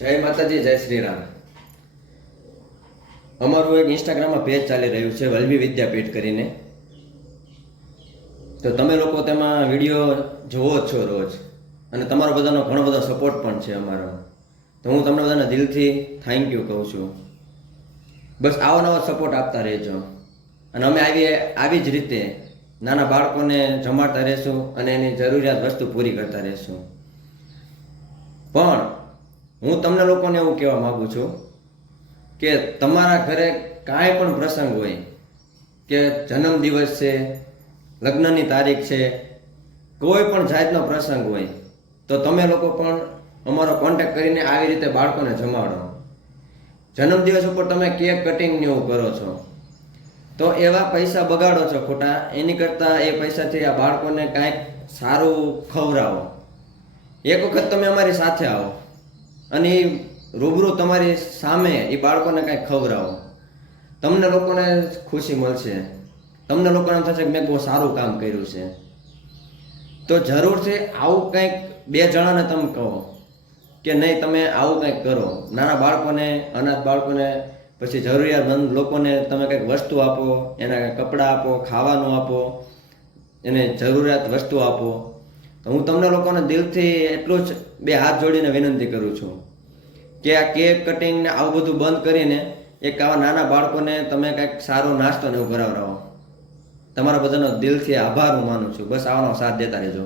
જય માતાજી, જય શ્રી રામ. અમારું એક ઇન્સ્ટાગ્રામમાં પેજ ચાલી રહ્યું છે વલ્લભી વિદ્યાપીઠ કરીને. તો તમે લોકો તેમાં વિડીયો જોવો જ છો રોજ, અને તમારો બધાનો ઘણો બધો સપોર્ટ પણ છે અમારો. તો હું તમને બધાને દિલથી થેન્ક યુ કહું છું. બસ આવો નવો સપોર્ટ આપતા રહેજો, અને અમે આવી જ રીતે નાના બાળકોને જમાડતા રહેશું અને એની જરૂરિયાત વસ્તુ પૂરી કરતા રહેશું. પણ હું તમને લોકોને એવું કહેવા માગું છું કે તમારા ઘરે કાંઈ પણ પ્રસંગ હોય, કે જન્મદિવસ છે, લગ્નની તારીખ છે, કોઈ પણ જાતનો પ્રસંગ હોય, તો તમે લોકો પણ અમારો કોન્ટેક્ટ કરીને આવી રીતે બાળકોને જમાડો. જન્મદિવસ ઉપર તમે કેક કટિંગ ને એવું કરો છો, તો એવા પૈસા બગાડો છો ખોટા. એની કરતાં એ પૈસાથી આ બાળકોને કાંઈક સારું ખવડાવો. એક વખત તમે અમારી સાથે આવો અને રૂબરૂ તમારી સામે એ બાળકોને કાંઈક ખવડાવો. તમને લોકોને ખુશી મળશે, તમને લોકોને એમ થશે કે મેં બહુ સારું કામ કર્યું છે. તો જરૂરથી આવું કંઈક બે જણાને તમે કહો કે નહીં, તમે આવું કંઈક કરો. નાના બાળકોને, અનાથ બાળકોને, પછી જરૂરિયાતમંદ લોકોને તમે કંઈક વસ્તુ આપો, એને કપડાં આપો, ખાવાનું આપો, એને જરૂરિયાત વસ્તુ આપો. તો હું તમને લોકોને દિલથી એટલું જ બે હાથ જોડીને વિનંતી કરું છું કે આ કેક કટિંગ ને આવું બધું બંધ કરીને એક આવા નાના બાળકોને તમે કંઈક સારો નાસ્તો ને એવું કરાવડાવો. તમારા બધાનો દિલથી આભાર હું માનું છું. બસ આવાનો સાથ દેતા રહેજો.